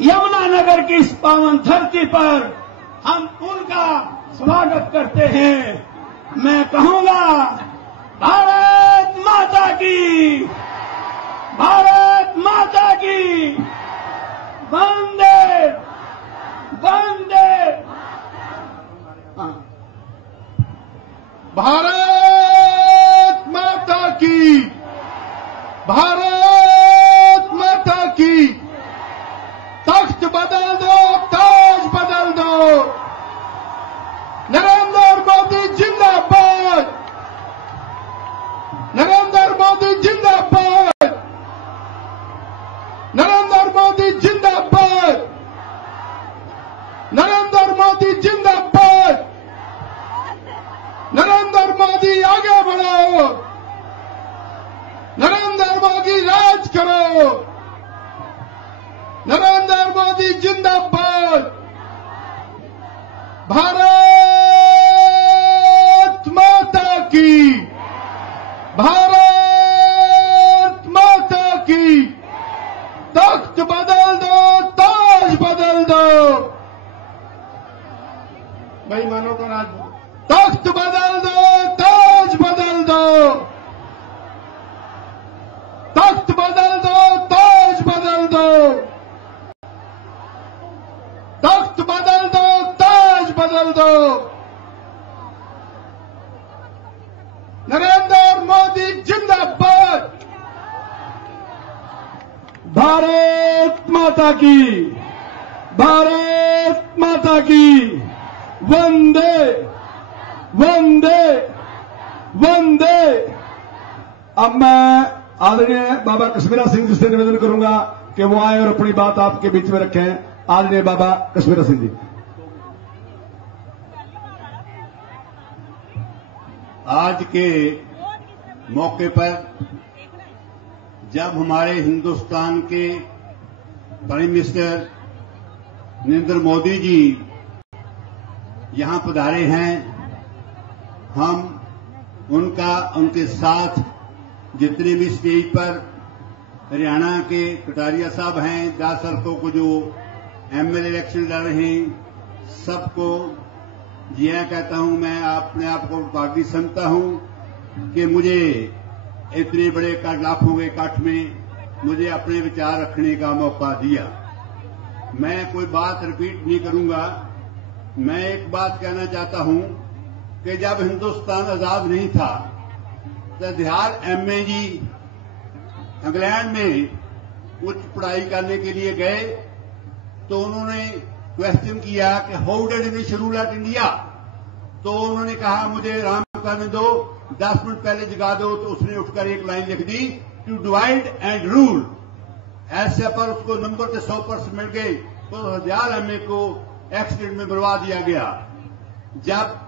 यमुनानगर की इस पावन धरती पर हम उनका स्वागत करते हैं। मैं कहूंगा, भारत माता की, भारत माता की, वंदे वंदे। भारत माता की, भारत माता की। तख्त बदल दो, ताज बदल दो। नरेंद्र मोदी जिंदाबाद, नरेंद्र मोदी जिंदाबाद, नरेंद्र मोदी जिंदाबाद, नरेंद्र मोदी जिंदाबाद। नरेंद्र मोदी आगे बढ़ो, नरेंद्र मोदी राज करो, नरेंद्र मोदी जिंदाबाद। भारत माता की, भारत माता की। तख्त बदल दो, ताज बदल दो। भाई मानो तो राज, तख्त बदल दो, ताज बदल दो। तख्त बदल दो, ताज बदल दो। तख्त बदल दो, ताज बदल दो। नरेंद्र मोदी जिंदाबाद। भारत माता की, भारत माता की। वंदे वंदे वंदे। अब मैं आदरणीय बाबा कश्मीरा सिंह जी से निवेदन करूंगा कि वो आए और अपनी बात आपके बीच में रखें। आदरणीय बाबा कश्मीरा सिंह जी। आज के मौके पर जब हमारे हिंदुस्तान के प्राइम मिनिस्टर नरेंद्र मोदी जी यहां पधारे हैं, हम उनके साथ जितने भी स्टेज पर हरियाणा के कटारिया साहब हैं, 10 हल्कों को जो एमएलए इलेक्शन लड़ रहे हैं, सबको जी कहता हूं। मैं अपने आप को भाग्य समझता हूं कि मुझे इतने बड़े लाखों के इकट्ठ में मुझे अपने विचार रखने का मौका दिया। मैं कोई बात रिपीट नहीं करूंगा। मैं एक बात कहना चाहता हूं कि जब हिंदुस्तान आजाद नहीं था तो दिहाल एमए जी इंग्लैंड में उच्च पढ़ाई करने के लिए गए तो उन्होंने क्वेश्चन किया कि how did we rule at India. तो उन्होंने कहा मुझे आराम करने दो, 10 मिनट पहले जगा दो। तो उसने उठकर एक लाइन लिख दी, टू डिवाइड एंड रूल। ऐसे पर उसको नंबर से 100% मिल गए तो 1000 एमए को एक्सीडेंट में बर्बा दिया गया। जब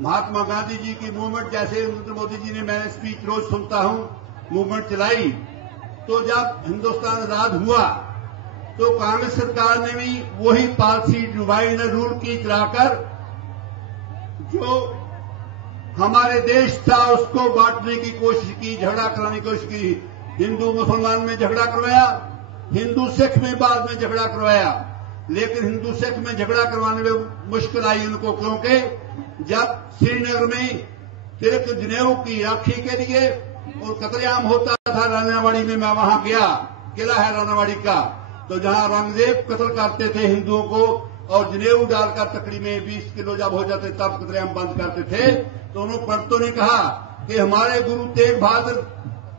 महात्मा गांधी जी की मूवमेंट, जैसे नरेंद्र मोदी जी ने, मैंने स्पीच रोज सुनता हूं, मूवमेंट चलाई, तो जब हिंदुस्तान आजाद हुआ तो कांग्रेस सरकार ने भी वही पॉलिसी डिवाइड एंड रूल की चलाकर जो हमारे देश था उसको बांटने की कोशिश की, झगड़ा कराने की कोशिश की। हिंदू मुसलमान में झगड़ा करवाया, हिंदू सिख में बाद में झगड़ा करवाया। लेकिन हिंदू सिख में झगड़ा करवाने में मुश्किल आई उनको, क्योंकि जब श्रीनगर में तिलक जनेऊ की राखी के लिए और कतलेआम होता था रानावाड़ी में, मैं वहां गया, किला है रानावाड़ी का, तो जहां रंगदेव कत्ल करते थे हिंदुओं को और जनेऊ डालकर तकड़ी में 20 किलो जब हो जाते तब कतलेआम बंद करते थे। तो उन्होंने पंडितों ने कहा कि हमारे गुरु तेग बहादुर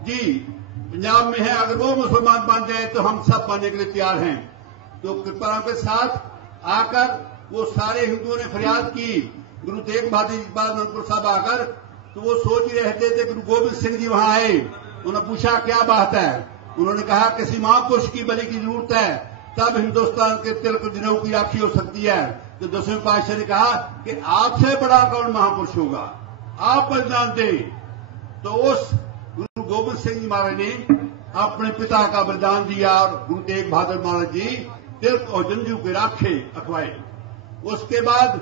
जी पंजाब में है, अगर वो मुसलमान बन जाए तो हम सब बनने के लिए तैयार हैं। तो कृपाराम के साथ आकर वो सारे हिंदुओं ने फरियाद की गुरु तेग बहादुर जी के पास अनंतपुर साहब आकर। तो वो सोच ही रहते थे गुरु गोविंद सिंह जी वहां आए, उन्होंने पूछा क्या बात है। उन्होंने कहा किसी महापुरुष की बलि की जरूरत है, तब हिंदुस्तान के तिलक जनेऊ की राखी हो सकती है। तो 10वें पातशाह ने कहा कि आपसे बड़ा कौन महापुरुष होगा, आप बलिदान दें। तो उस गुरु गोविंद सिंह जी महाराज ने अपने पिता का बलिदान दिया और गुरु तेग बहादुर महाराज जी तिलक और जंजू के राखे अखवाए। उसके बाद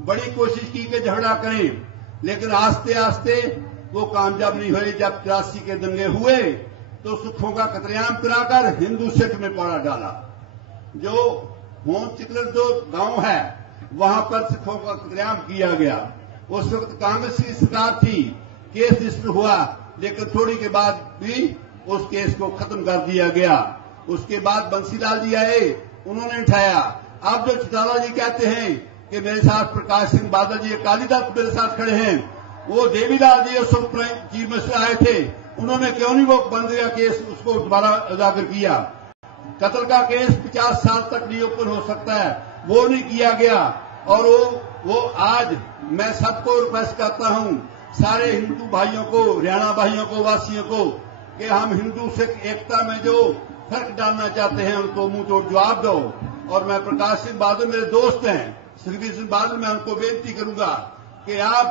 बड़ी कोशिश की कि झगड़ा करें, लेकिन आस्ते आस्ते वो कामयाब नहीं हुए। जब 83 के दंगे हुए तो सिखों का कतलेआम कराकर हिंदू सिख में पाड़ा डाला। जो होम चिकलर जो गांव है वहां पर सिखों का कत्लेआम किया गया। उस वक्त कांग्रेस की सरकार थी, केस रजिस्टर हुआ, लेकिन थोड़ी के बाद भी उस केस को खत्म कर दिया गया। उसके बाद बंसीलाल जी आए, उन्होंने उठाया। अब जो चौटाला जी कहते हैं कि मेरे साथ प्रकाश सिंह बादल जी अकाली दल मेरे साथ खड़े हैं, वो देवीलाल जी और सुप्रीम चीफ मिनिस्टर आए थे, उन्होंने क्यों नहीं वो बंद गया केस उसको दोबारा उजागर किया। कत्ल का केस 50 साल तक नहीं ओपन हो सकता है, वो नहीं किया गया। और वो आज मैं सबको रिक्वेस्ट करता हूं, सारे हिंदू भाइयों को, हरियाणा भाइयों को, वासियों को, कि हम हिंदू सिख एकता में जो फर्क डालना चाहते हैं उनको मुंह तोड़ जवाब दो। और मैं प्रकाश सिंह बादल मेरे दोस्त हैं, सुखबीर सिंह बादल, मैं उनको बेनती करूंगा कि आप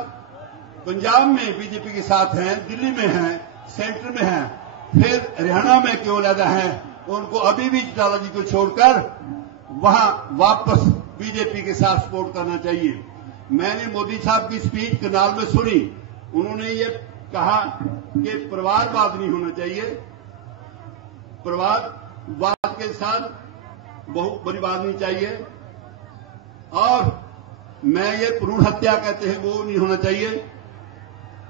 पंजाब में बीजेपी के साथ हैं, दिल्ली में हैं, सेंटर में हैं, फिर हरियाणा में क्यों लगा है? उनको अभी भी चौटाला जी को छोड़कर वहां वापस बीजेपी के साथ सपोर्ट करना चाहिए। मैंने मोदी साहब की स्पीच करनाल में सुनी, उन्होंने ये कहा कि परिवारवाद नहीं होना चाहिए, परिवारवाद के साथ बहुपरिवाद नहीं चाहिए, और मैं ये भ्रूण हत्या कहते हैं वो नहीं होना चाहिए।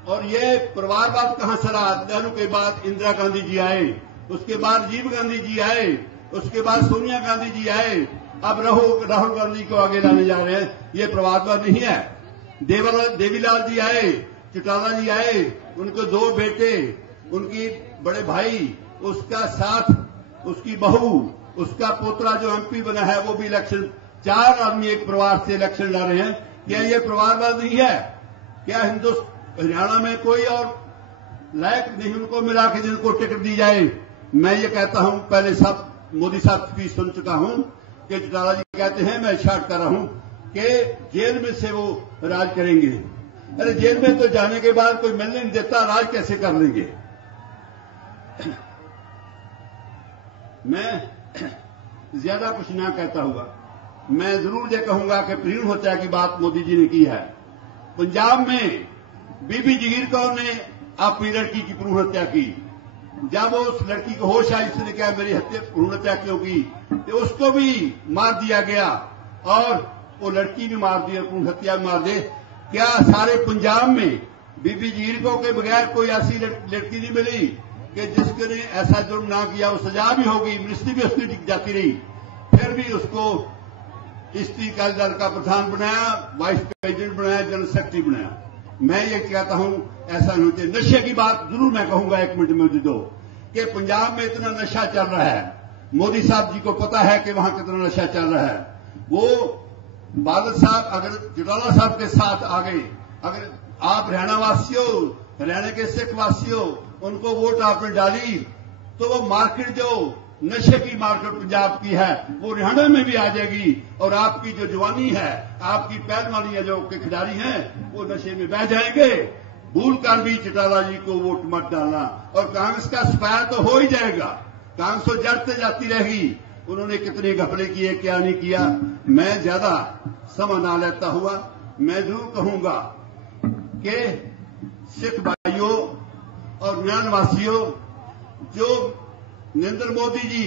और ये परिवारवाद कहां से रहा? नेहरू के बाद इंदिरा गांधी जी आए, उसके बाद राजीव गांधी जी आए, उसके बाद सोनिया गांधी जी आए, अब राहुल गांधी को आगे लाने जा रहे हैं। ये परिवारवाद नहीं है। देवीलाल जी आए, चौटाला जी आए, उनके 2 बेटे, उनकी बड़े भाई, उसका साथ, उसकी बहू, उसका पोतरा जो एमपी बना है वो भी इलेक्शन, 4 आदमी एक परिवार से इलेक्शन लड़ रहे हैं। क्या ये परिवारवाद नहीं है? क्या हरियाणा में कोई और लायक नहीं उनको मिला के जिनको टिकट दी जाए? मैं ये कहता हूं, पहले सब मोदी साहब की सुन चुका हूं कि चौटाला जी कहते हैं, मैं शार्ट कर रहा हूं कि जेल में से वो राज करेंगे। अरे जेल में तो जाने के बाद कोई मिलने नहीं देता, राज कैसे कर लेंगे? मैं ज्यादा कुछ ना कहता हुआ मैं जरूर ये कहूंगा कि भ्रूण हत्या की बात मोदी जी ने की है। पंजाब में बीबी जगीर कौर ने अपनी लड़की की भ्रूण हत्या की। जब वो उस लड़की को होश आई, उसने कहा मेरी भ्रूण हत्या क्यों की, तो उसको भी मार दिया गया और वो लड़की भी मार दी, भ्रूण हत्या भी मार दे। क्या सारे पंजाब में बीबी जगीर कौर के बगैर कोई ऐसी लड़की नहीं मिली कि जिसने ऐसा जुर्म ना किया? वो सजा भी होगी, मिनिस्ट्री भी उसकी टिक जाती रही, फिर भी उसको स्त्री अकाली दल का प्रधान बनाया, वाइस प्रेसिडेंट बनाया, जनरल सेक्रेटरी बनाया। मैं ये कहता हूं ऐसा नहीं होता। नशे की बात जरूर मैं कहूंगा 1 मिनट में दो कि पंजाब में इतना नशा चल रहा है, मोदी साहब जी को पता है कि वहां कितना नशा चल रहा है। वो बादल साहब अगर चौटाला साहब के साथ आ गए, अगर आप हरियाणा वासियों, हरियाणा के सिख वासियों उनको वोट आपने डाली, तो वो मार्केट जो नशे की मार्केट पंजाब की है वो हरियाणा में भी आ जाएगी, और आपकी जो जवानी है, आपकी पहलवानी है, जो के खिलाड़ी हैं, वो नशे में बह जाएंगे। भूल कर भी चौटाला जी को वोट मत डालना, और कांग्रेस का सफाया तो हो ही जाएगा। कांग्रेस तो जड़ते जाती रहेगी। उन्होंने कितने घपले किए, क्या नहीं किया। मैं ज्यादा समय ना लेता हुआ मैं जरूर कहूंगा कि सिख भाइयों और ज्ञानवासियों, जो नरेंद्र मोदी जी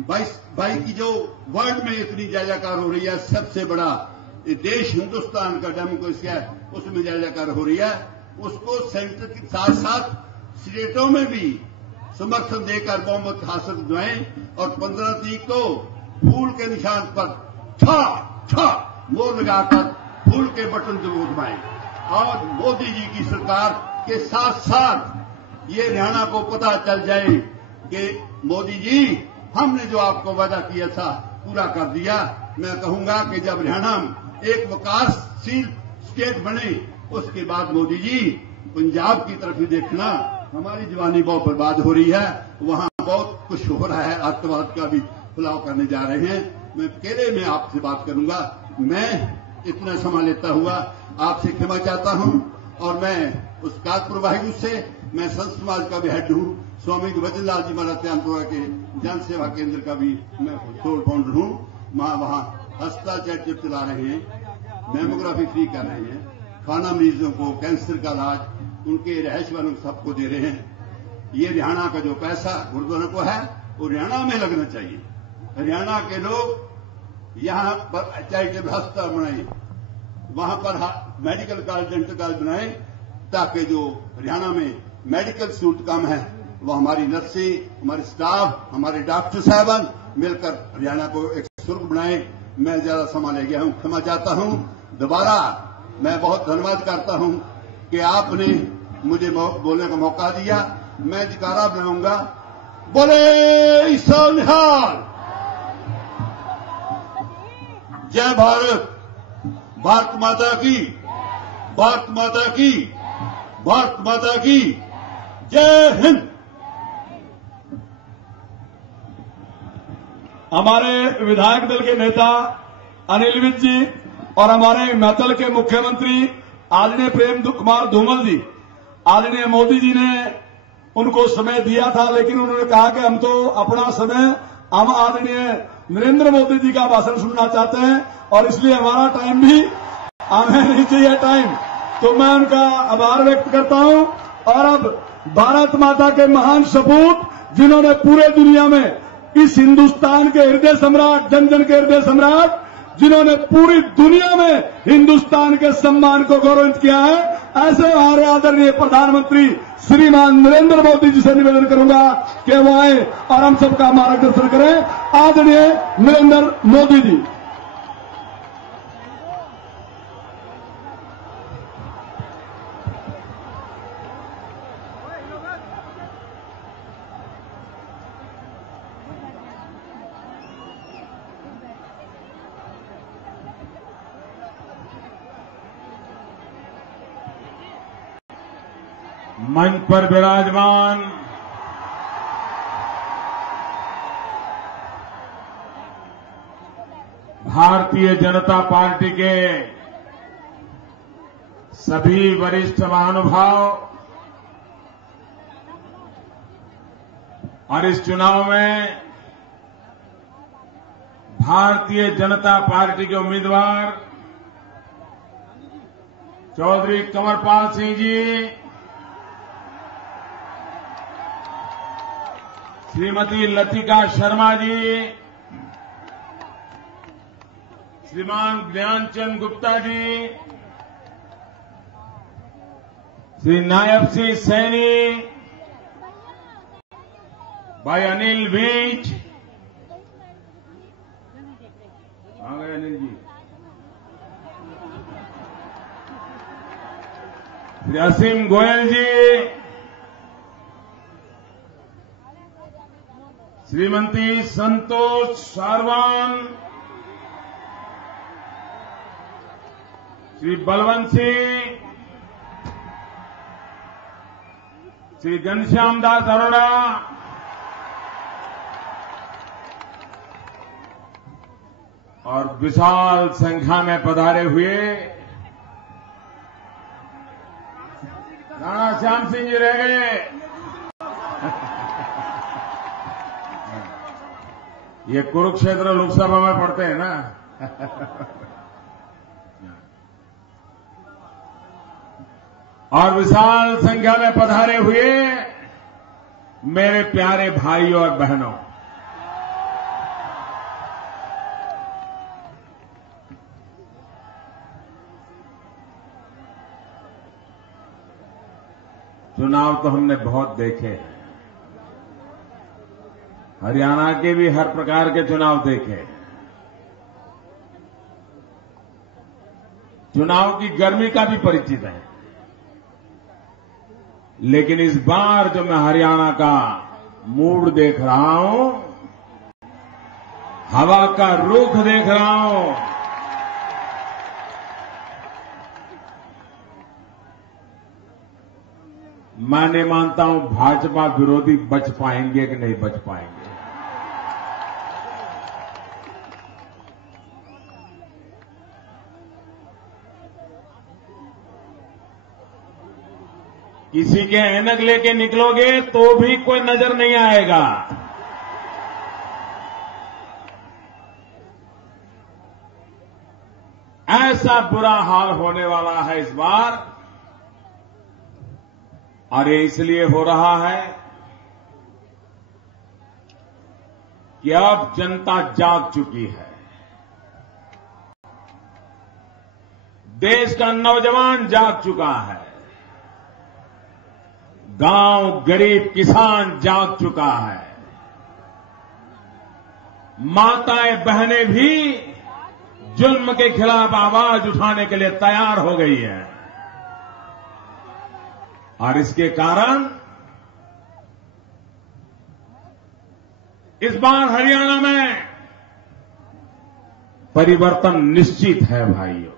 भाई की जो वर्ल्ड में इतनी जयजयकार हो रही है, सबसे बड़ा देश हिंदुस्तान का डेमोक्रेसी है, उसमें जयजयकार हो रही है, उसको सेंटर के साथ साथ स्टेटों में भी समर्थन देकर बहुमत हासिल करवाएं, और 15 तारीख को फूल के निशान पर ठा मोर लगाकर फूल के बटन जरूर दबाएं। और मोदी जी की सरकार के साथ साथ ये हरियाणा को पता चल जाए कि मोदी जी हमने जो आपको वादा किया था पूरा कर दिया। मैं कहूंगा कि जब हरियाणा एक विकासशील स्टेट बने, उसके बाद मोदी जी पंजाब की तरफ ही देखना। हमारी जवानी बहुत बर्बाद हो रही है, वहां बहुत कुछ हो रहा है, आतंकवाद का भी फैलाव करने जा रहे हैं। मैं अकेले में आपसे बात करूंगा। मैं इतना समय लेता हुआ आपसे क्षमा चाहता हूं, और मैं उस काकपुर वाहिगुरु से, मैं संत समाज का भी हेड हूं, स्वामी वचनलाल जी महाराज त्यानपुरा के जन सेवा केंद्र का भी मैं सोल फाउंडर हूं। वहां अस्पताल चैट चला रहे हैं, मेमोग्राफी फ्री कर रहे हैं, खाना मरीजों को कैंसर का इलाज उनके रहायश वालों को सबको दे रहे हैं। ये हरियाणा का जो पैसा गुरुद्वारा को है वो हरियाणा में लगना चाहिए। हरियाणा के लोग यहां पर चैरिटेबल अस्पताल बनाए, वहां पर मेडिकल कॉलेज, डेंटल कॉलेज बनाए, ताकि जो हरियाणा में मेडिकल सूट कम है वो हमारी नर्सें, हमारे स्टाफ, हमारे डॉक्टर साहबान मिलकर हरियाणा को एक सुर्ग बनाए। मैं ज्यादा समय ले गया हूं, क्षमा चाहता हूं। दोबारा मैं बहुत धन्यवाद करता हूं कि आपने मुझे बोलने का मौका दिया। मैं जयकारा बनाऊंगा, बोले सो निहाल, जय भारत, भारत माता की, भारत माता की, भारत माता की, जय हिंद। हमारे विधायक दल के नेता अनिल विज जी और हमारे हिमाचल के मुख्यमंत्री आदरणीय प्रेम कुमार धूमल जी, आदरणीय मोदी जी ने उनको समय दिया था, लेकिन उन्होंने कहा कि हम तो अपना समय हम आदरणीय नरेंद्र मोदी जी का भाषण सुनना चाहते हैं और इसलिए हमारा टाइम भी हमें नहीं चाहिए टाइम। तो मैं उनका आभार व्यक्त करता हूं। और अब भारत माता के महान सपूत, जिन्होंने पूरे दुनिया में इस हिंदुस्तान के हृदय सम्राट, जन जन के हृदय सम्राट, जिन्होंने पूरी दुनिया में हिंदुस्तान के सम्मान को गौरवित किया है, ऐसे हमारे आदरणीय प्रधानमंत्री श्रीमान नरेंद्र मोदी जी से निवेदन करूंगा कि वो आए और हम सबका मार्गदर्शन करें। आदरणीय नरेंद्र मोदी जी। मंच पर विराजमान भारतीय जनता पार्टी के सभी वरिष्ठ महानुभाव और इस चुनाव में भारतीय जनता पार्टी के उम्मीदवार चौधरी कंवरपाल सिंह जी, श्रीमती लतिका शर्मा जी, श्रीमान ज्ञानचंद गुप्ता जी, श्री नायब सिंह सैनी, भाई अनिल विज, आ गए अनिल जी, श्री असीम गोयल जी, श्रीमती संतोष सारवान, श्री बलवंत सिंह, श्री घनश्याम दास अरोड़ा, और विशाल संख्या में पधारे हुए राणा श्याम सिंह जी रह गए। ये कुरुक्षेत्र लोकसभा में पढ़ते हैं ना। और विशाल संख्या में पधारे हुए मेरे प्यारे भाइयों और बहनों, चुनाव तो हमने बहुत देखे हैं, हरियाणा के भी हर प्रकार के चुनाव देखे, चुनाव की गर्मी का भी परिचित है, लेकिन इस बार जो मैं हरियाणा का मूड देख रहा हूं, हवा का रुख देख रहा हूं, मैं नहीं मानता हूं भाजपा विरोधी बच पाएंगे कि नहीं बच पाएंगे। किसी के ऐनक लेके निकलोगे तो भी कोई नजर नहीं आएगा। ऐसा बुरा हाल होने वाला है इस बार, और ये इसलिए हो रहा है कि अब जनता जाग चुकी है। देश का नौजवान जाग चुका है। गांव गरीब किसान जाग चुका है। माताएं बहनें भी जुल्म के खिलाफ आवाज उठाने के लिए तैयार हो गई है। और इसके कारण इस बार हरियाणा में परिवर्तन निश्चित है भाइयों।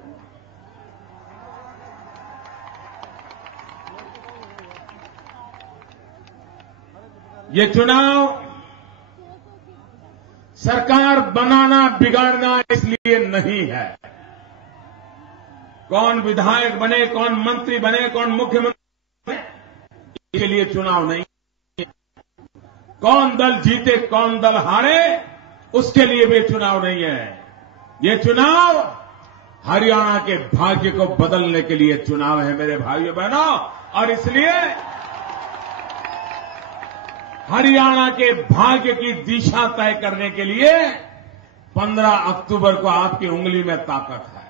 ये चुनाव सरकार बनाना बिगाड़ना इसलिए नहीं है। कौन विधायक बने, कौन मंत्री बने, कौन मुख्यमंत्री बने, इसके लिए चुनाव नहीं। कौन दल जीते, कौन दल हारे, उसके लिए भी चुनाव नहीं है। ये चुनाव हरियाणा के भाग्य को बदलने के लिए चुनाव है मेरे भाइयों बहनों। और इसलिए हरियाणा के भाग्य की दिशा तय करने के लिए 15 अक्टूबर को आपकी उंगली में ताकत है।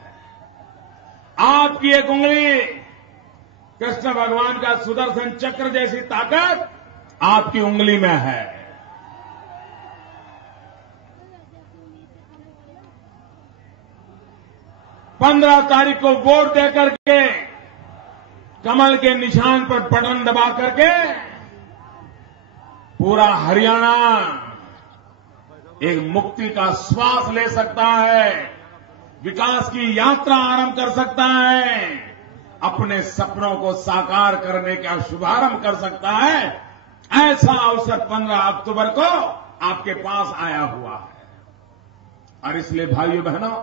आपकी एक उंगली, कृष्ण भगवान का सुदर्शन चक्र जैसी ताकत आपकी उंगली में है। 15 तारीख को वोट देकर के कमल के निशान पर बटन दबा करके पूरा हरियाणा एक मुक्ति का श्वास ले सकता है, विकास की यात्रा आरंभ कर सकता है, अपने सपनों को साकार करने का शुभारंभ कर सकता है। ऐसा अवसर 15 अक्टूबर को आपके पास आया हुआ है। और इसलिए भाइयों बहनों,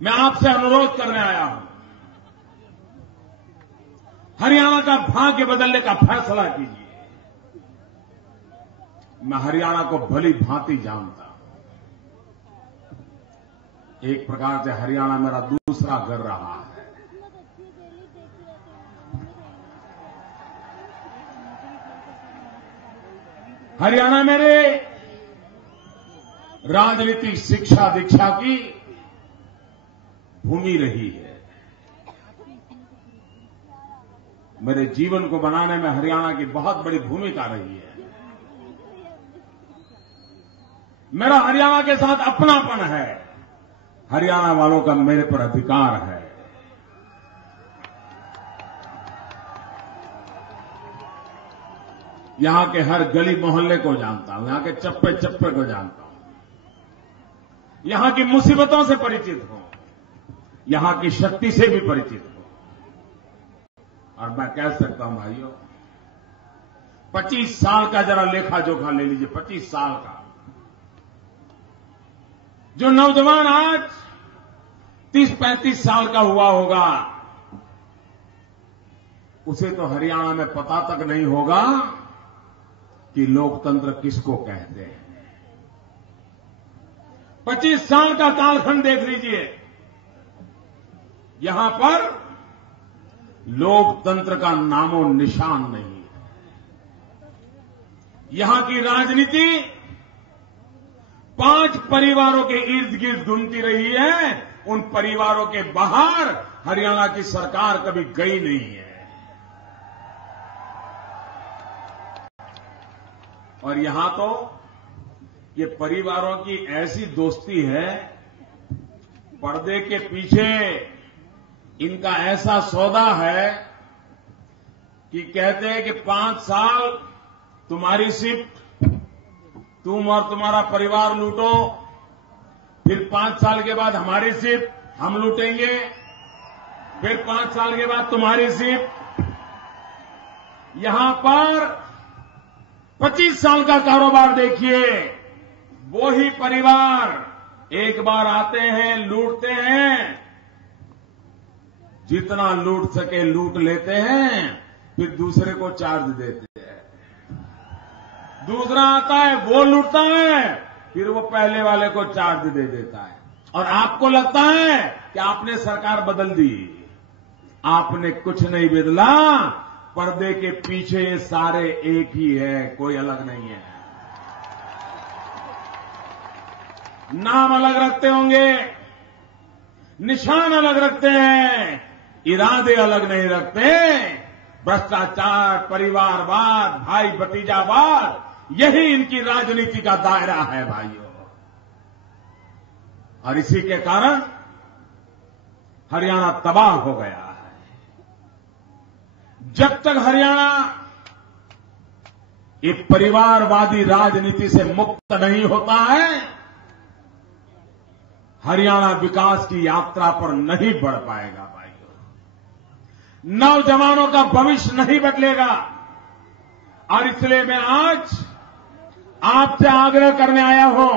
मैं आपसे अनुरोध करने आया हूं, हरियाणा का भाग्य बदलने का फैसला कीजिए। मैं हरियाणा को भली भांति जानता हूं। एक प्रकार से हरियाणा मेरा दूसरा घर रहा है। हरियाणा मेरे राजनीतिक शिक्षा दीक्षा की भूमि रही है। मेरे जीवन को बनाने में हरियाणा की बहुत बड़ी भूमिका रही है। मेरा हरियाणा के साथ अपनापन है। हरियाणा वालों का मेरे पर अधिकार है। यहां के हर गली मोहल्ले को जानता हूं, यहां के चप्पे चप्पे को जानता हूं, यहां की मुसीबतों से परिचित हूं, यहां की शक्ति से भी परिचित हूं। और मैं कह सकता हूं भाइयों, 25 साल का जरा लेखा जोखा ले लीजिए। 25 साल का जो नौजवान आज 30-35 साल का हुआ होगा, उसे तो हरियाणा में पता तक नहीं होगा कि लोकतंत्र किसको कहते हैं। 25 साल का कालखंड देख लीजिए। यहां पर लोकतंत्र का नामो निशान नहीं है। यहां की राजनीति 5 परिवारों के इर्द गिर्द घूमती रही है। उन परिवारों के बाहर हरियाणा की सरकार कभी गई नहीं है। और यहां तो ये परिवारों की ऐसी दोस्ती है, पर्दे के पीछे इनका ऐसा सौदा है कि कहते हैं कि 5 साल तुम्हारी शिफ्ट, तुम और तुम्हारा परिवार लूटो, फिर 5 साल के बाद हमारी शिफ्ट, हम लूटेंगे, फिर 5 साल के बाद तुम्हारी शिफ्ट। यहां पर 25 साल का कारोबार देखिए। वो ही परिवार एक बार आते हैं, लूटते हैं, जितना लूट सके लूट लेते हैं, फिर दूसरे को चार्ज देते हैं। दूसरा आता है, वो लूटता है, फिर वो पहले वाले को चार्ज दे देता है। और आपको लगता है कि आपने सरकार बदल दी। आपने कुछ नहीं बदला। पर्दे के पीछे ये सारे एक ही है, कोई अलग नहीं है। नाम अलग रखते होंगे, निशान अलग रखते हैं, इरादे अलग नहीं रखते। भ्रष्टाचार, परिवारवाद, भाई भतीजावाद, यही इनकी राजनीति का दायरा है भाइयों। और इसी के कारण हरियाणा तबाह हो गया है। जब तक हरियाणा एक परिवारवादी राजनीति से मुक्त नहीं होता है, हरियाणा विकास की यात्रा पर नहीं बढ़ पाएगा भाइयों। नौजवानों का भविष्य नहीं बदलेगा। और इसलिए मैं आज आपसे आग्रह करने आया हूं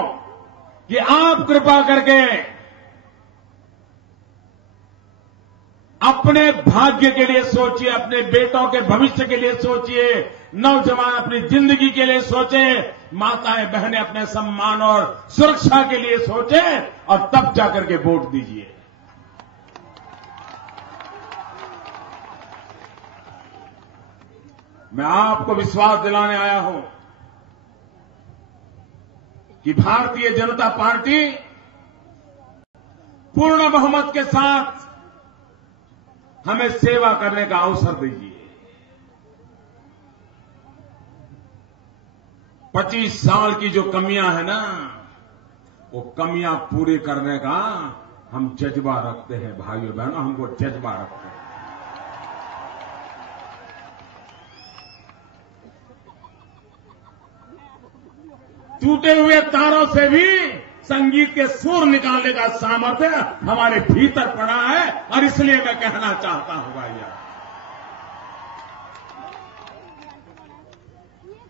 कि आप कृपा करके अपने भाग्य के लिए सोचिए, अपने बेटों के भविष्य के लिए सोचिए, नौजवान अपनी जिंदगी के लिए सोचे, माताएं बहनें अपने सम्मान और सुरक्षा के लिए सोचे और तब जाकर के वोट दीजिए। मैं आपको विश्वास दिलाने आया हूं कि भारतीय जनता पार्टी पूर्ण बहुमत के साथ हमें सेवा करने का अवसर दीजिए। 25 साल की जो कमियां है ना, वो कमियां पूरी करने का हम जज्बा रखते हैं भाइयों बहनों, हमको जज्बा रखते हैं। टूटे हुए तारों से भी संगीत के सुर निकालने का सामर्थ्य हमारे भीतर पड़ा है। और इसलिए मैं कहना चाहता हूं भाइयों,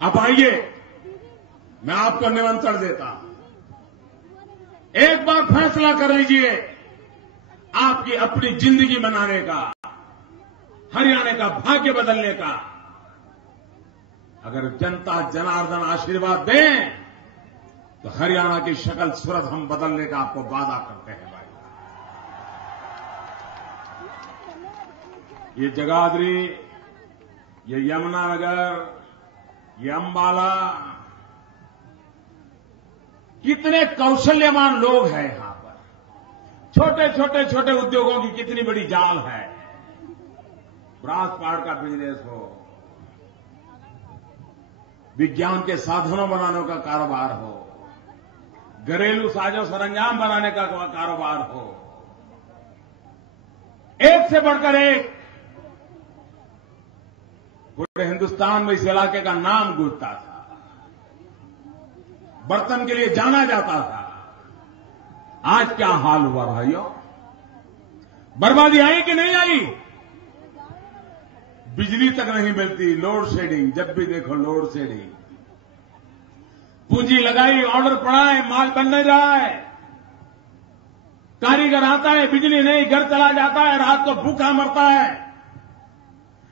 अब आइए, मैं आपको निमंत्रण देता हूं, एक बार फैसला कर लीजिए आपकी अपनी जिंदगी बनाने का, हरियाणा का भाग्य बदलने का। अगर जनता जनार्दन आशीर्वाद दें तो हरियाणा की शक्ल सूरत हम बदलने का आपको वादा करते हैं भाई। ये जगाधरी, ये यमुनानगर, ये अंबाला, कितने कौशल्यवान लोग हैं यहां पर। छोटे उद्योगों की कितनी बड़ी जाल है। ब्रास पार्ट का बिजनेस हो, विज्ञान के साधनों बनाने का कारोबार हो, घरेलू साजो सरंजाम बनाने का कारोबार हो, एक से बढ़कर एक। पूरे हिंदुस्तान में इस इलाके का नाम गूंजता था, बर्तन के लिए जाना जाता था। आज क्या हाल हुआ भाइयों? बर्बादी आई कि नहीं आई? बिजली तक नहीं मिलती, लोड शेडिंग, जब भी देखो लोड शेडिंग। पूंजी लगाई, ऑर्डर पड़ा है, माल बन नहीं रहा है, कारीगर आता है, बिजली नहीं, घर चला जाता है, रात को भूखा मरता है।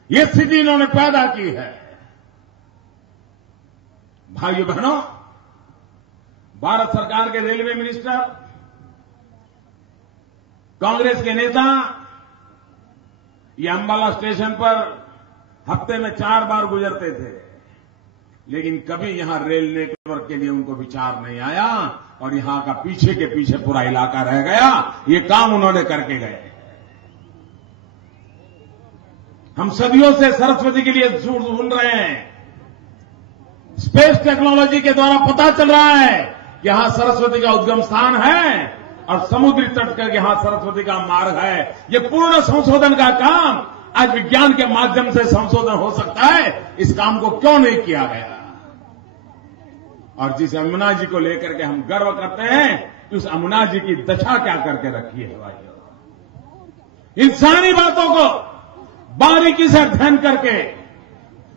ये स्थिति इन्होंने पैदा की है। भाइयों बहनों, भारत सरकार के रेलवे मिनिस्टर, कांग्रेस के नेता ये अंबाला स्टेशन पर हफ्ते में 4 बार गुजरते थे, लेकिन कभी यहां रेल नेटवर्क के लिए उनको विचार नहीं आया और यहां का पीछे के पीछे पूरा इलाका रह गया। ये काम उन्होंने करके गए। हम सदियों से सरस्वती के लिए सुन रहे हैं। स्पेस टेक्नोलॉजी के द्वारा पता चल रहा है कि यहां सरस्वती का उद्गम स्थान है और समुद्री तट का यहां सरस्वती का मार्ग है। ये पूर्ण संशोधन का काम आज विज्ञान के माध्यम से संशोधन हो सकता है। इस काम को क्यों नहीं किया गया? और जिस अमुना जी को लेकर के हम गर्व करते हैं, उस अमुना जी की दशा क्या करके रखी है भाइयों। इंसानी बातों को बारीकी से अध्ययन करके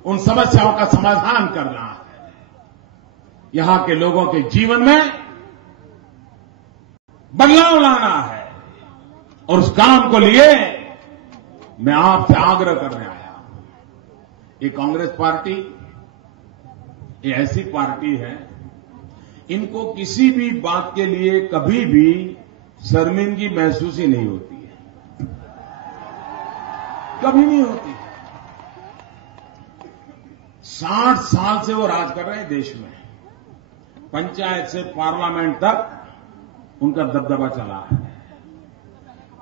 उन समस्याओं का समाधान करना है, यहां के लोगों के जीवन में बदलाव लाना है। और उस काम को लिए मैं आपसे आग्रह करने आया हूं। ये कांग्रेस पार्टी ये ऐसी पार्टी है, इनको किसी भी बात के लिए कभी भी शर्मिंदगी महसूस ही नहीं होती है, कभी नहीं होती। 60 साल से वो राज कर रहे हैं देश में, पंचायत से पार्लियामेंट तक उनका दबदबा चला है।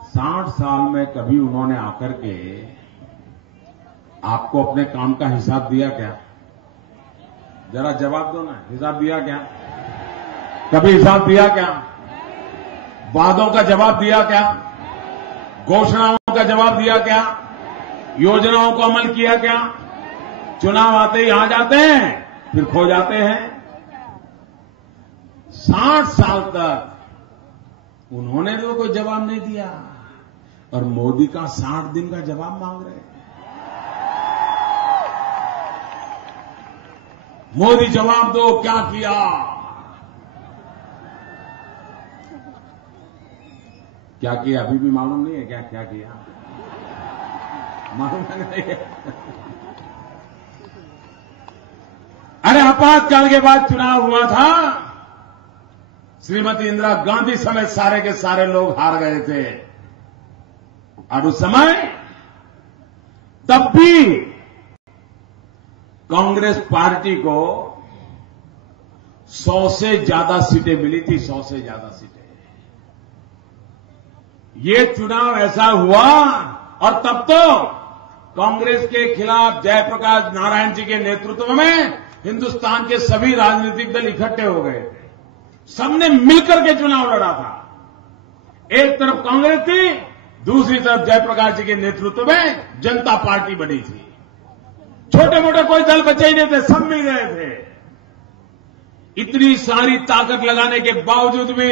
60 साल में कभी उन्होंने आकर के आपको अपने काम का हिसाब दिया क्या? जरा जवाब दो ना, हिसाब दिया क्या? कभी हिसाब दिया क्या? वादों का जवाब दिया क्या? घोषणाओं का जवाब दिया क्या? योजनाओं को अमल किया क्या? चुनाव आते ही आ जाते हैं, फिर खो जाते हैं। 60 साल तक उन्होंने तो कोई जवाब नहीं दिया और मोदी का 60 दिन का जवाब मांग रहे हैं। मोदी जवाब दो, क्या किया? क्या किया अभी भी मालूम नहीं है? क्या किया मालूम नहीं है? अरे आपातकाल के बाद चुनाव हुआ था, श्रीमती इंदिरा गांधी समेत सारे के सारे लोग हार गए थे और उस समय तब भी कांग्रेस पार्टी को 100 से ज्यादा सीटें मिली थी, 100 से ज्यादा सीटें। ये चुनाव ऐसा हुआ और तब तो कांग्रेस के खिलाफ जयप्रकाश नारायण जी के नेतृत्व में हिंदुस्तान के सभी राजनीतिक दल इकट्ठे हो गए थे। सबने मिलकर के चुनाव लड़ा था। एक तरफ कांग्रेस थी, दूसरी तरफ जयप्रकाश जी के नेतृत्व में जनता पार्टी बनी थी। छोटे मोटे कोई दल बचे ही नहीं थे, सब मिल गए थे। इतनी सारी ताकत लगाने के बावजूद भी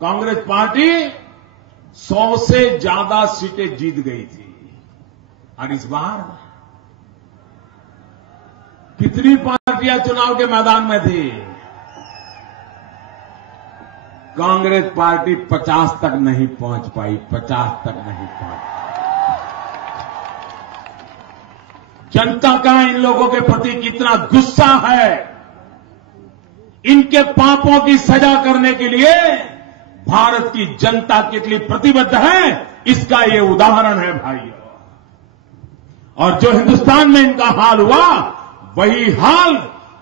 कांग्रेस पार्टी 100 से ज्यादा सीटें जीत गई थी। और इस बार कितनी पार्टियां चुनाव के मैदान में थी? कांग्रेस पार्टी 50 तक नहीं पहुंच पाई, 50 तक नहीं पहुंच पाई। जनता का इन लोगों के प्रति कितना गुस्सा है, इनके पापों की सजा करने के लिए भारत की जनता कितनी प्रतिबद्ध है, इसका ये उदाहरण है भाइयों। और जो हिंदुस्तान में इनका हाल हुआ, वही हाल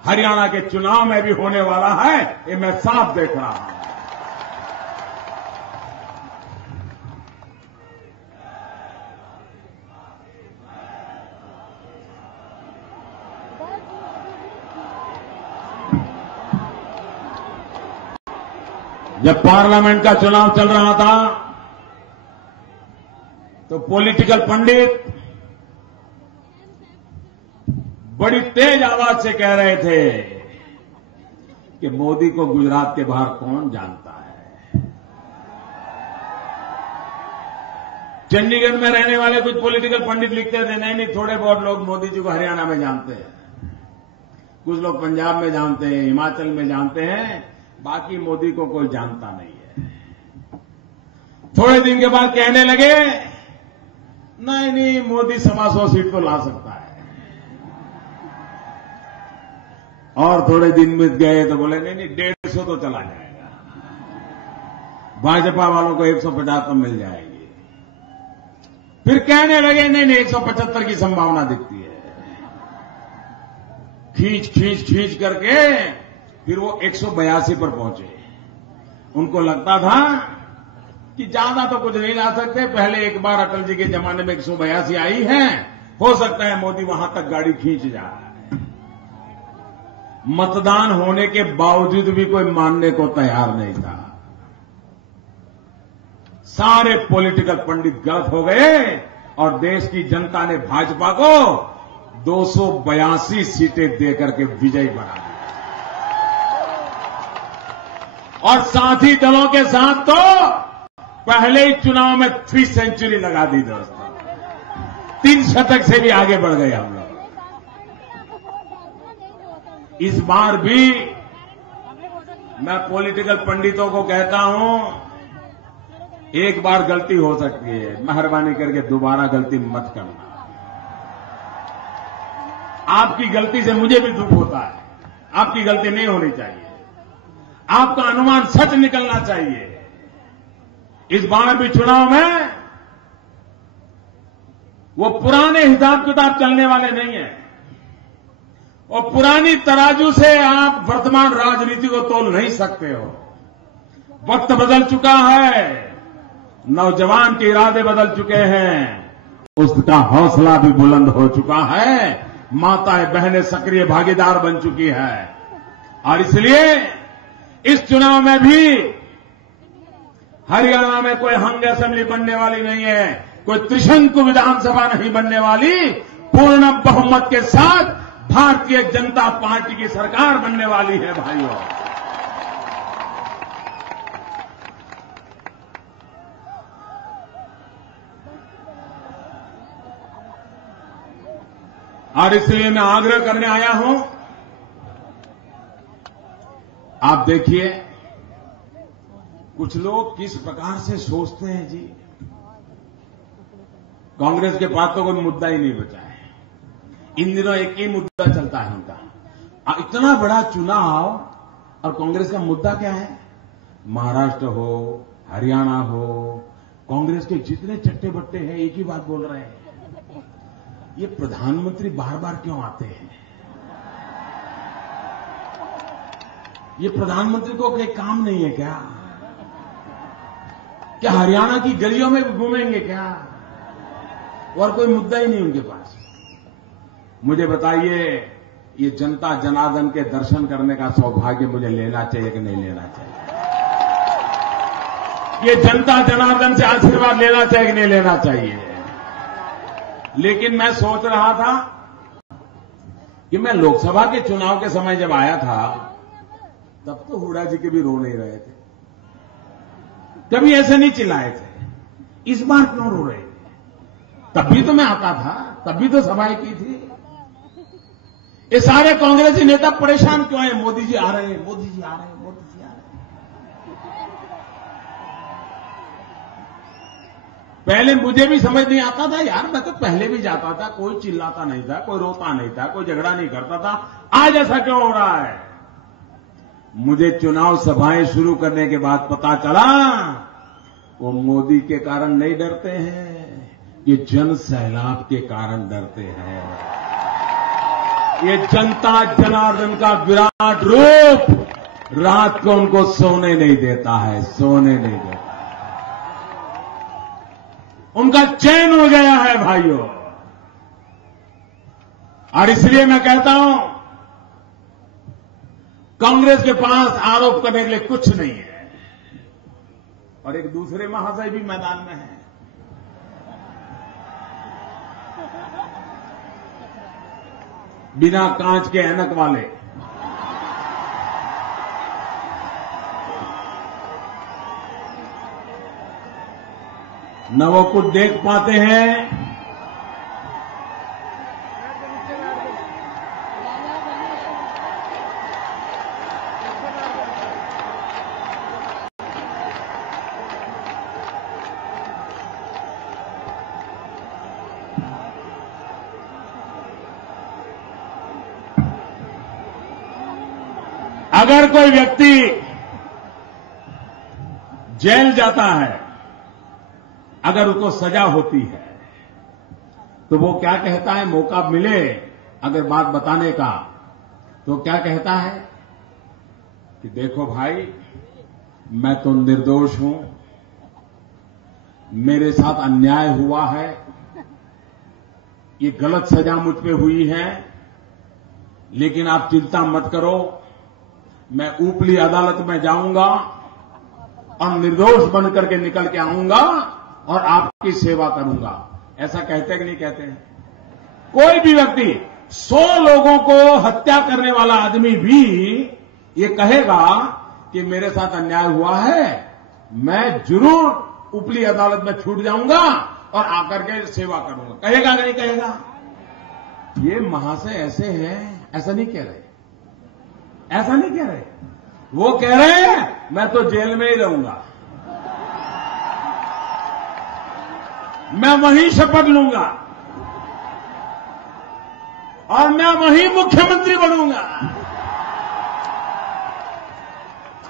हरियाणा के चुनाव में भी होने वाला है, ये मैं साफ देख रहा हूं। जब पार्लियामेंट का चुनाव चल रहा था तो पॉलिटिकल पंडित बड़ी तेज आवाज से कह रहे थे कि मोदी को गुजरात के बाहर कौन जानता है। चंडीगढ़ में रहने वाले कुछ पॉलिटिकल पंडित लिखते थे, नहीं थोड़े बहुत लोग मोदी जी को हरियाणा में जानते हैं, कुछ लोग पंजाब में जानते हैं, हिमाचल में जानते हैं, बाकी मोदी को कोई जानता नहीं है। थोड़े दिन के बाद कहने लगे, नहीं मोदी 125 सीट तो ला सकता है। और थोड़े दिन बीत गए तो बोले नहीं 150 तो चला जाएगा, भाजपा वालों को 150 तो मिल जाएगी। फिर कहने लगे नहीं 175 की संभावना दिखती है। खींच करके फिर वो 182 पर पहुंचे। उनको लगता था कि ज्यादा तो कुछ नहीं ला सकते, पहले एक बार अटल जी के जमाने में 182 आई है, हो सकता है मोदी वहां तक गाड़ी खींच जा। मतदान होने के बावजूद भी कोई मानने को तैयार नहीं था। सारे पॉलिटिकल पंडित गलत हो गए और देश की जनता ने भाजपा को 282 सीटें देकर के विजयी बना दिया। और साथी दलों के साथ तो पहले ही चुनाव में 3 सेंचुरी लगा दी दोस्तों, 3 शतक से भी आगे बढ़ गए हम लोग। इस बार भी मैं पॉलिटिकल पंडितों को कहता हूं, एक बार गलती हो सकती है, मेहरबानी करके दोबारा गलती मत करना। आपकी गलती से मुझे भी दुख होता है, आपकी गलती नहीं होनी चाहिए, आपका अनुमान सच निकलना चाहिए। इस बार भी चुनाव में वो पुराने हिसाब किताब चलने वाले नहीं है, और पुरानी तराजू से आप वर्तमान राजनीति को तोल नहीं सकते हो। वक्त बदल चुका है, नौजवान के इरादे बदल चुके हैं, उसका हौसला भी बुलंद हो चुका है, माताएं बहनें सक्रिय भागीदार बन चुकी है। और इसलिए इस चुनाव में भी हरियाणा में कोई हंग असेंबली बनने वाली नहीं है, कोई त्रिशंकु विधानसभा नहीं बनने वाली। पूर्ण बहुमत के साथ भारतीय जनता पार्टी की सरकार बनने वाली है भाइयों। और इसलिए मैं आग्रह करने आया हूं, आप देखिए कुछ लोग किस प्रकार से सोचते हैं जी। कांग्रेस के पास तो कोई मुद्दा ही नहीं बचा है। इन दिनों एक ही मुद्दा चलता है उनका। इतना बड़ा चुनाव और कांग्रेस का मुद्दा क्या है? महाराष्ट्र हो, हरियाणा हो, कांग्रेस के जितने चट्टे बट्टे हैं एक ही बात बोल रहे हैं, ये प्रधानमंत्री बार बार क्यों आते हैं? ये प्रधानमंत्री को कोई काम नहीं है क्या? क्या हरियाणा की गलियों में भी घूमेंगे क्या? और कोई मुद्दा ही नहीं उनके पास। मुझे बताइए, ये जनता जनार्दन के दर्शन करने का सौभाग्य मुझे लेना चाहिए कि नहीं लेना चाहिए? ये जनता जनार्दन से आशीर्वाद लेना चाहिए कि नहीं लेना चाहिए? लेकिन मैं सोच रहा था कि मैं लोकसभा के चुनाव के समय जब आया था तब तो हुड्डा जी के भी रो नहीं रहे थे, कभी ऐसे नहीं चिल्लाए थे। इस बार क्यों रो रहे थे? तब भी तो मैं आता था, तब भी तो सभाएं की थी। ये सारे कांग्रेसी नेता परेशान क्यों हैं? मोदी जी आ रहे हैं, मोदी जी आ रहे हैं, मोदी जी आ रहे हैं। पहले मुझे भी समझ नहीं आता था यार, मैं तो पहले भी जाता था, कोई चिल्लाता नहीं था, कोई रोता नहीं था, कोई झगड़ा नहीं करता था। आज ऐसा क्यों हो रहा है? मुझे चुनाव सभाएं शुरू करने के बाद पता चला वो मोदी के कारण नहीं डरते हैं, ये जन सैलाब के कारण डरते हैं। ये जनता जनार्दन का विराट रूप रात को उनको सोने नहीं देता है, सोने नहीं देता। उनका चैन हो गया है भाइयों। और इसलिए मैं कहता हूं, कांग्रेस के पास आरोप करने के लिए कुछ नहीं है। और एक दूसरे महाशय भी मैदान में हैं। बिना कांच के ऐनक वाले, न वो कुछ देख पाते हैं, अगर कोई व्यक्ति जेल जाता है, अगर उसको सजा होती है तो वो क्या कहता है? मौका मिले अगर बात बताने का तो क्या कहता है कि देखो भाई, मैं तो निर्दोष हूं, मेरे साथ अन्याय हुआ है, ये गलत सजा मुझ पे हुई है, लेकिन आप चिंता मत करो, मैं ऊपरी अदालत में जाऊंगा और निर्दोष बनकर के निकल के आऊंगा और आपकी सेवा करूंगा। ऐसा कहते हैं कि नहीं कहते हैं? कोई भी व्यक्ति, 100 लोगों को हत्या करने वाला आदमी भी ये कहेगा कि मेरे साथ अन्याय हुआ है, मैं जरूर ऊपरी अदालत में छूट जाऊंगा और आकर के सेवा करूंगा। कहेगा कि नहीं कहेगा? ये महाशय ऐसे हैं, ऐसा नहीं कह रहे, ऐसा नहीं कह रहे। वो कह रहे हैं मैं तो जेल में ही रहूंगा, मैं वहीं शपथ लूंगा और मैं वहीं मुख्यमंत्री बनूंगा।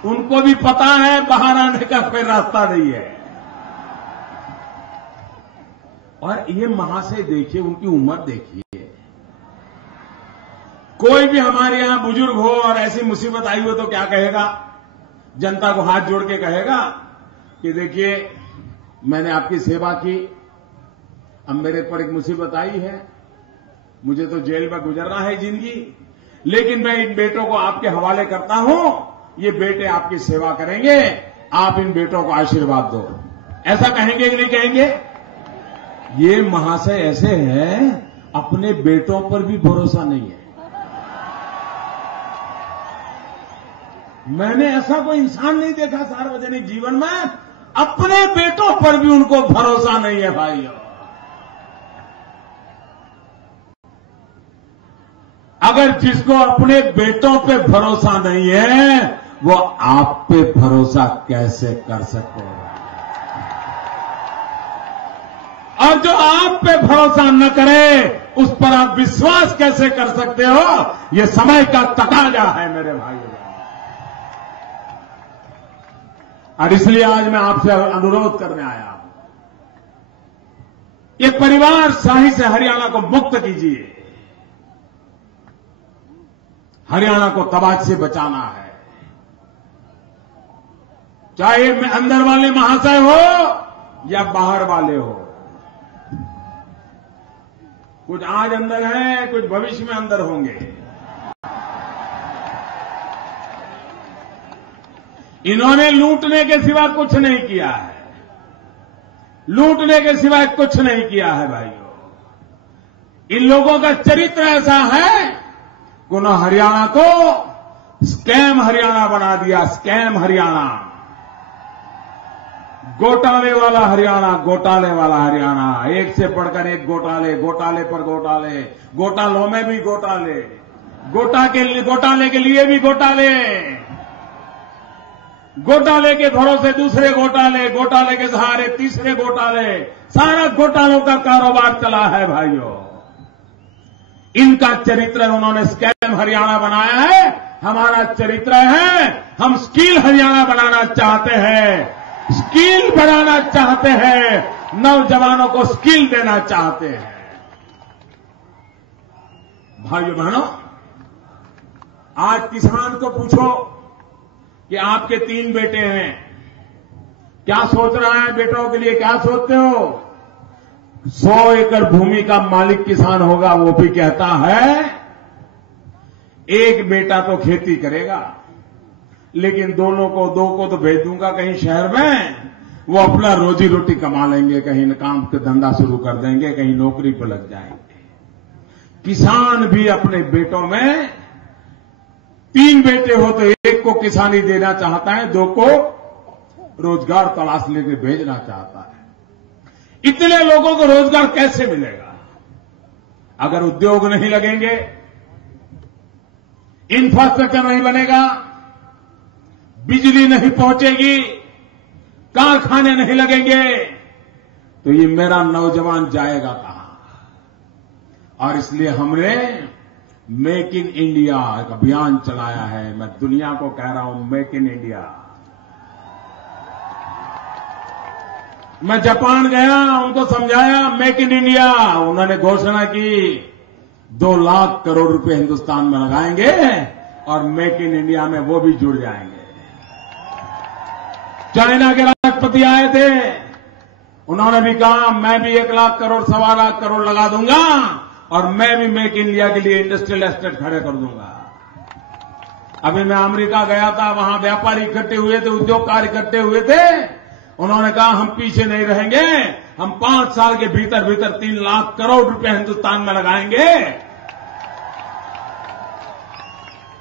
उनको भी पता है बाहर आने का कोई रास्ता नहीं है। और ये महाशय देखिए, उनकी उम्र देखिए। कोई भी हमारे यहां बुजुर्ग हो और ऐसी मुसीबत आई हो तो क्या कहेगा? जनता को हाथ जोड़ के कहेगा कि देखिए मैंने आपकी सेवा की, अब मेरे पर एक मुसीबत आई है, मुझे तो जेल में गुजरना है जिंदगी, लेकिन मैं इन बेटों को आपके हवाले करता हूं, ये बेटे आपकी सेवा करेंगे, आप इन बेटों को आशीर्वाद दो। ऐसा कहेंगे कि नहीं कहेंगे? ये महाशय ऐसे हैं, अपने बेटों पर भी भरोसा नहीं है। मैंने ऐसा कोई इंसान नहीं देखा सार्वजनिक जीवन में, अपने बेटों पर भी उनको भरोसा नहीं है भाइयों। अगर जिसको अपने बेटों पे भरोसा नहीं है, वो आप पे भरोसा कैसे कर सकते हैं? और जो आप पे भरोसा न करे, उस पर आप विश्वास कैसे कर सकते हो? ये समय का तकाजा है मेरे भाइयों। और इसलिए आज मैं आपसे अनुरोध करने आया हूं, ये परिवार शाही से हरियाणा को मुक्त कीजिए। हरियाणा को तबाही से बचाना है, चाहे अंदर वाले महाशय हो या बाहर वाले हो। कुछ आज अंदर हैं, कुछ भविष्य में अंदर होंगे। इन्होंने लूटने के सिवा कुछ नहीं किया है, लूटने के सिवा कुछ नहीं किया है भाइयों। इन लोगों का चरित्र ऐसा है कि उन्होंने हरियाणा को स्कैम हरियाणा बना दिया, स्कैम हरियाणा, घोटाले वाला हरियाणा, घोटाले वाला हरियाणा, एक से बढ़कर एक घोटाले, घोटाले पर घोटाले, घोटालों में भी घोटाले, घोटाले के लिए भी घोटाले, घोटाले के भरोसे दूसरे घोटाले, घोटाले के सहारे तीसरे घोटाले, सारा घोटालों का कारोबार चला है भाइयों। इनका चरित्र उन्होंने स्कैम हरियाणा बनाया है। हमारा चरित्र है, हम स्किल हरियाणा बनाना चाहते हैं, स्किल बढ़ाना चाहते हैं, नौजवानों को स्किल देना चाहते हैं। भाइयों बहनों, आज किसान को पूछो कि आपके 3 बेटे हैं, क्या सोच रहा है बेटों के लिए? क्या सोचते हो? 100 एकड़ भूमि का मालिक किसान होगा, वो भी कहता है एक बेटा तो खेती करेगा, लेकिन दो को तो भेज दूंगा कहीं शहर में, वो अपना रोजी रोटी कमा लेंगे, कहीं काम का धंधा शुरू कर देंगे, कहीं नौकरी पर लग जाएंगे। किसान भी अपने बेटों में 3 बेटे हो तो एक को किसानी देना चाहता है, 2 को रोजगार तलाश लेके भेजना चाहता है। इतने लोगों को रोजगार कैसे मिलेगा अगर उद्योग नहीं लगेंगे, इंफ्रास्ट्रक्चर नहीं बनेगा, बिजली नहीं पहुंचेगी, कारखाने नहीं लगेंगे, तो ये मेरा नौजवान जाएगा कहां? और इसलिए हमने मेक इन इंडिया एक अभियान चलाया है। मैं दुनिया को कह रहा हूं मेक इन इंडिया। मैं जापान गया, उनको समझाया मेक इन इंडिया, उन्होंने घोषणा की 2 लाख करोड़ रुपए हिंदुस्तान में लगाएंगे और मेक इन इंडिया में वो भी जुड़ जाएंगे। चाइना के राष्ट्रपति आए थे, उन्होंने भी कहा मैं भी 1 लाख करोड़ 1.25 लाख करोड़ लगा दूंगा और मैं भी मेक इन इंडिया के लिए इंडस्ट्रियल एस्टेट खड़े कर दूंगा। अभी मैं अमेरिका गया था, वहां व्यापारी इकट्ठे हुए थे, उद्योगकार इकट्ठे हुए थे, उन्होंने कहा हम पीछे नहीं रहेंगे, हम 5 साल के भीतर 3 लाख करोड़ रुपए हिंदुस्तान में लगाएंगे।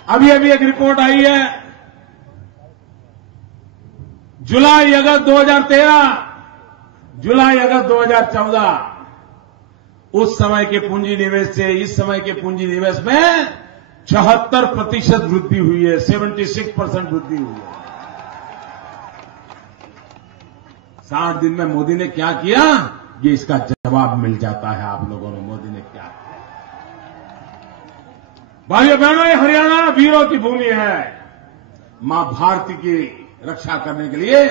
अभी एक रिपोर्ट आई है, जुलाई अगस्त 2013, जुलाई अगस्त 2014, उस समय के पूंजी निवेश से इस समय के पूंजी निवेश में 76% वृद्धि हुई है, 76% वृद्धि हुई है। 60 दिन में मोदी ने क्या किया, ये इसका जवाब मिल जाता है आप लोगों ने, मोदी ने क्या किया। भाइयों बहनों, ये हरियाणा वीरों की भूमि है। मां भारती की रक्षा करने के लिए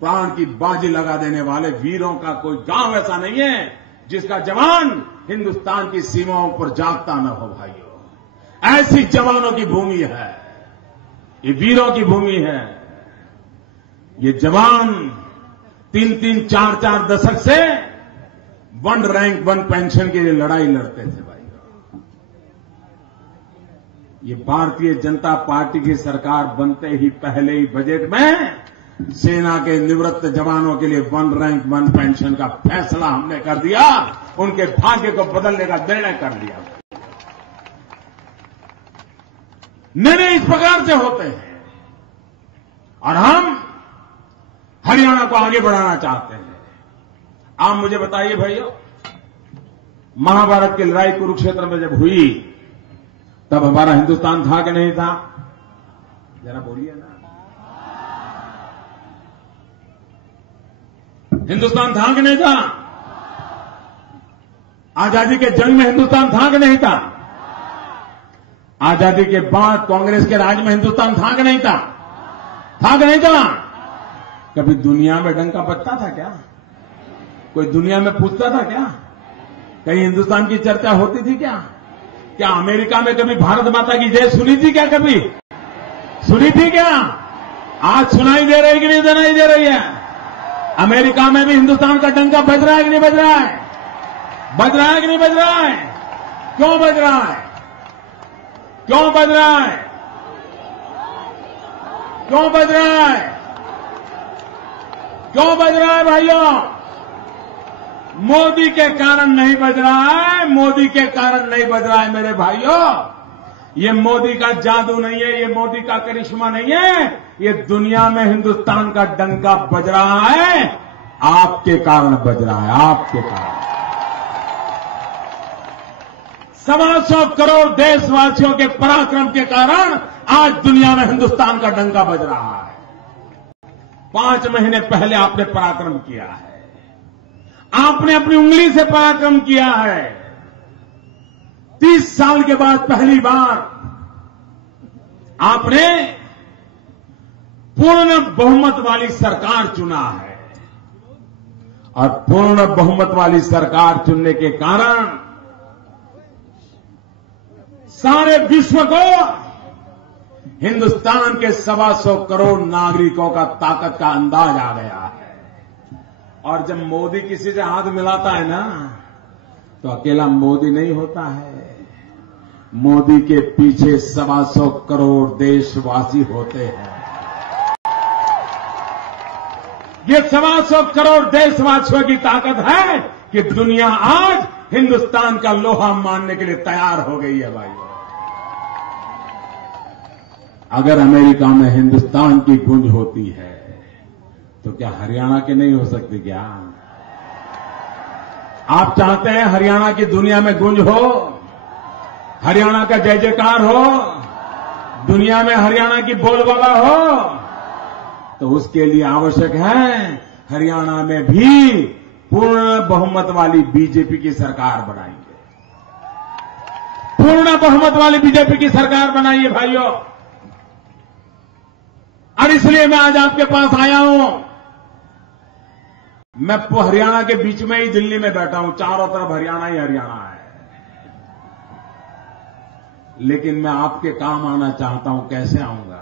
प्राण की बाजी लगा देने वाले वीरों का कोई गांव ऐसा नहीं है जिसका जवान हिंदुस्तान की सीमाओं पर जागता न हो। भाइयों, ऐसी जवानों की भूमि है। ये वीरों की भूमि है। ये जवान 3-3, 4-4 दशक से 1 रैंक 1 पेंशन के लिए लड़ाई लड़ते थे भाई। ये भारतीय जनता पार्टी की सरकार बनते ही पहले ही बजट में सेना के निवृत्त जवानों के लिए 1 रैंक 1 पेंशन का फैसला हमने कर दिया। उनके भाग्य को बदलने का निर्णय कर लिया। निर्णय इस प्रकार से होते हैं और हम हरियाणा को आगे बढ़ाना चाहते हैं। आप मुझे बताइए भाइयों, महाभारत की लड़ाई कुरुक्षेत्र में जब हुई तब हमारा हिंदुस्तान था कि नहीं था? जरा बोलिए ना। हिंदुस्तान था कि नहीं था? आजादी के जंग में हिंदुस्तान था कि नहीं था? आजादी के बाद कांग्रेस के राज में हिंदुस्तान था कि नहीं था? था कि नहीं था? कभी दुनिया में डंका बजता था क्या? कोई दुनिया में पूछता था क्या? कहीं हिंदुस्तान की चर्चा होती थी क्या? क्या अमेरिका में कभी भारत माता की जय सुनी थी क्या? कभी सुनी थी क्या? आज सुनाई दे रही कि नहीं सुनाई दे रही है? अमेरिका में भी हिंदुस्तान का डंका बज रहा है कि नहीं बज रहा है? बज रहा है कि नहीं बज रहा है? क्यों बज रहा है? क्यों बज रहा है? क्यों बज रहा है? क्यों बज रहा है भाइयों? मोदी के कारण नहीं बज रहा है। मोदी के कारण नहीं बज रहा है मेरे भाइयों। ये मोदी का जादू नहीं है, ये मोदी का करिश्मा नहीं है। ये दुनिया में हिंदुस्तान का डंका बज रहा है, आपके कारण बज रहा है, आपके कारण। 125 करोड़ देशवासियों के पराक्रम के कारण आज दुनिया में हिंदुस्तान का डंका बज रहा है। 5 महीने पहले आपने पराक्रम किया है, आपने अपनी उंगली से पराक्रम किया है। 30 साल के बाद पहली बार आपने पूर्ण बहुमत वाली सरकार चुना है और पूर्ण बहुमत वाली सरकार चुनने के कारण सारे विश्व को हिंदुस्तान के 125 करोड़ नागरिकों का ताकत का अंदाज आ गया है। और जब मोदी किसी से हाथ मिलाता है ना, तो अकेला मोदी नहीं होता है, मोदी के पीछे 125 करोड़ देशवासी होते हैं। ये 125 करोड़ देशवासियों की ताकत है कि दुनिया आज हिंदुस्तान का लोहा मानने के लिए तैयार हो गई है भाई। अगर अमेरिका में हिंदुस्तान की गूंज होती है तो क्या हरियाणा की नहीं हो सकती क्या? आप चाहते हैं हरियाणा की दुनिया में गूंज हो, हरियाणा का जय जयकार हो, दुनिया में हरियाणा की बोलबाला हो? तो उसके लिए आवश्यक है हरियाणा में भी पूर्ण बहुमत वाली बीजेपी की सरकार बनाएंगे। पूर्ण बहुमत वाली बीजेपी की सरकार बनाइए भाइयों। और इसलिए मैं आज आपके पास आया हूं। मैं हरियाणा के बीच में ही दिल्ली में बैठा हूं, चारों तरफ हरियाणा ही हरियाणा है। लेकिन मैं आपके काम आना चाहता हूं। कैसे आऊंगा?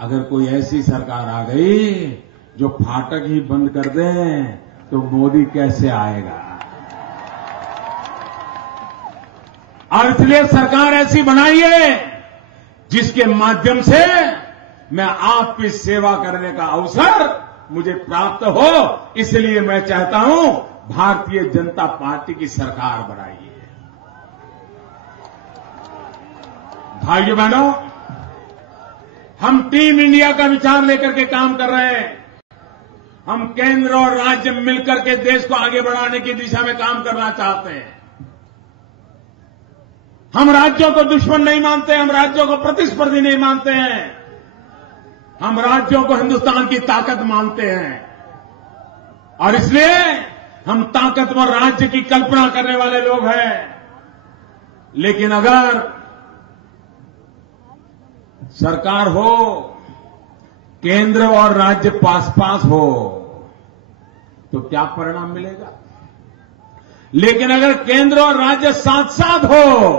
अगर कोई ऐसी सरकार आ गई जो फाटक ही बंद कर दे तो मोदी कैसे आएगा? और इसलिए सरकार ऐसी बनाइए जिसके माध्यम से मैं आपकी सेवा करने का अवसर मुझे प्राप्त हो। इसलिए मैं चाहता हूं भारतीय जनता पार्टी की सरकार बनाइए। भाइयों बहनों, हम टीम इंडिया का विचार लेकर के काम कर रहे हैं। हम केंद्र और राज्य मिलकर के देश को आगे बढ़ाने की दिशा में काम करना चाहते हैं। हम राज्यों को दुश्मन नहीं मानते, हम राज्यों को प्रतिस्पर्धी नहीं मानते हैं। हम राज्यों को हिंदुस्तान की ताकत मानते हैं और इसलिए हम ताकतवर राज्य की कल्पना करने वाले लोग हैं। लेकिन अगर सरकार हो, केंद्र और राज्य पास पास हो तो क्या परिणाम मिलेगा? लेकिन अगर केंद्र और राज्य साथ साथ हो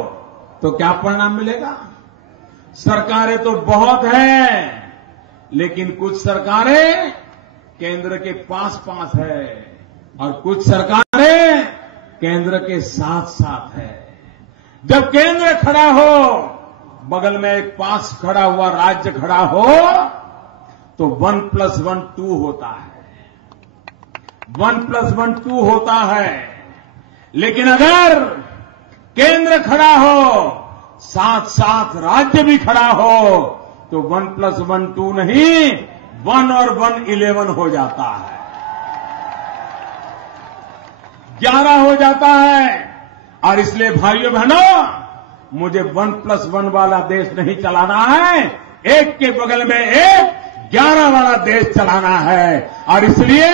तो क्या परिणाम मिलेगा? सरकारें तो बहुत हैं, लेकिन कुछ सरकारें केंद्र के पास पास है और कुछ सरकारें केंद्र के साथ साथ है। जब केंद्र खड़ा हो, बगल में एक पास खड़ा हुआ राज्य खड़ा हो, तो 1+1 2 होता है। 1+1 2 होता है। लेकिन अगर केंद्र खड़ा हो, साथ साथ राज्य भी खड़ा हो, तो 1+1 2 नहीं, 1 और 1 11 हो जाता है, 11 हो जाता है। और इसलिए भाइयों बहनों, मुझे 1+1 वाला देश नहीं चलाना है, एक के बगल में एक 11 वाला देश चलाना है। और इसलिए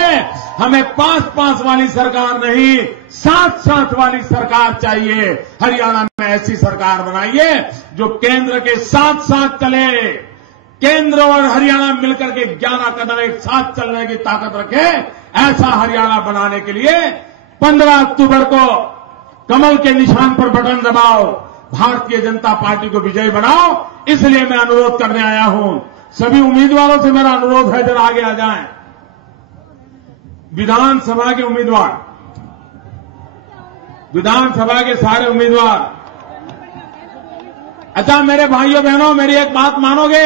हमें 5-5 वाली सरकार नहीं, 7-7 वाली सरकार चाहिए। हरियाणा में ऐसी सरकार बनाइए जो केंद्र के साथ साथ चले, केंद्र और हरियाणा मिलकर के 11 कदम एक साथ चलने की ताकत रखे। ऐसा हरियाणा बनाने के लिए 15 अक्टूबर को कमल के निशान पर बटन दबाओ, भारतीय जनता पार्टी को विजयी बनाओ। इसलिए मैं अनुरोध करने आया हूं, सभी उम्मीदवारों से मेरा अनुरोध है, जरा आगे आ जाएं। विधानसभा के उम्मीदवार, विधानसभा के सारे उम्मीदवार, अच्छा मेरे भाइयों बहनों, मेरी एक बात मानोगे?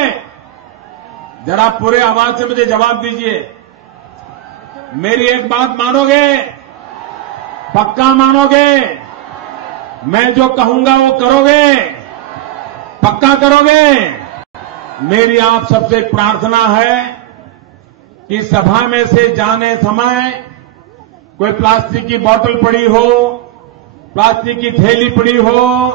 जरा पूरे आवाज से मुझे जवाब दीजिए। मेरी एक बात मानोगे? पक्का मानोगे? मैं जो कहूंगा वो करोगे? पक्का करोगे? मेरी आप सबसे एक प्रार्थना है कि सभा में से जाने समय कोई प्लास्टिक की बोतल पड़ी हो, प्लास्टिक की थैली पड़ी हो,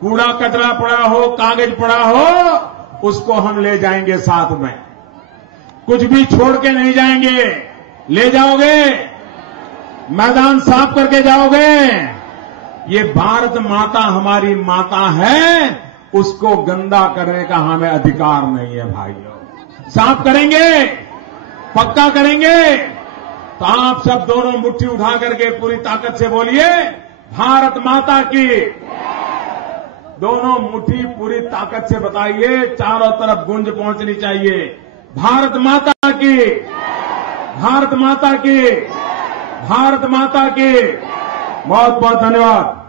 कूड़ा कचरा पड़ा हो, कागज पड़ा हो, उसको हम ले जाएंगे साथ में। कुछ भी छोड़ के नहीं जाएंगे। ले जाओगे? मैदान साफ करके जाओगे? ये भारत माता हमारी माता है, उसको गंदा करने का हमें अधिकार नहीं है भाइयों। साफ करेंगे? पक्का करेंगे? तो आप सब दोनों मुट्ठी उठा करके पूरी ताकत से बोलिए, भारत माता की। दोनों मुट्ठी पूरी ताकत से बताइए, चारों तरफ गूंज पहुंचनी चाहिए। भारत माता की, भारत माता की, भारत माता की। बहुत बहुत धन्यवाद।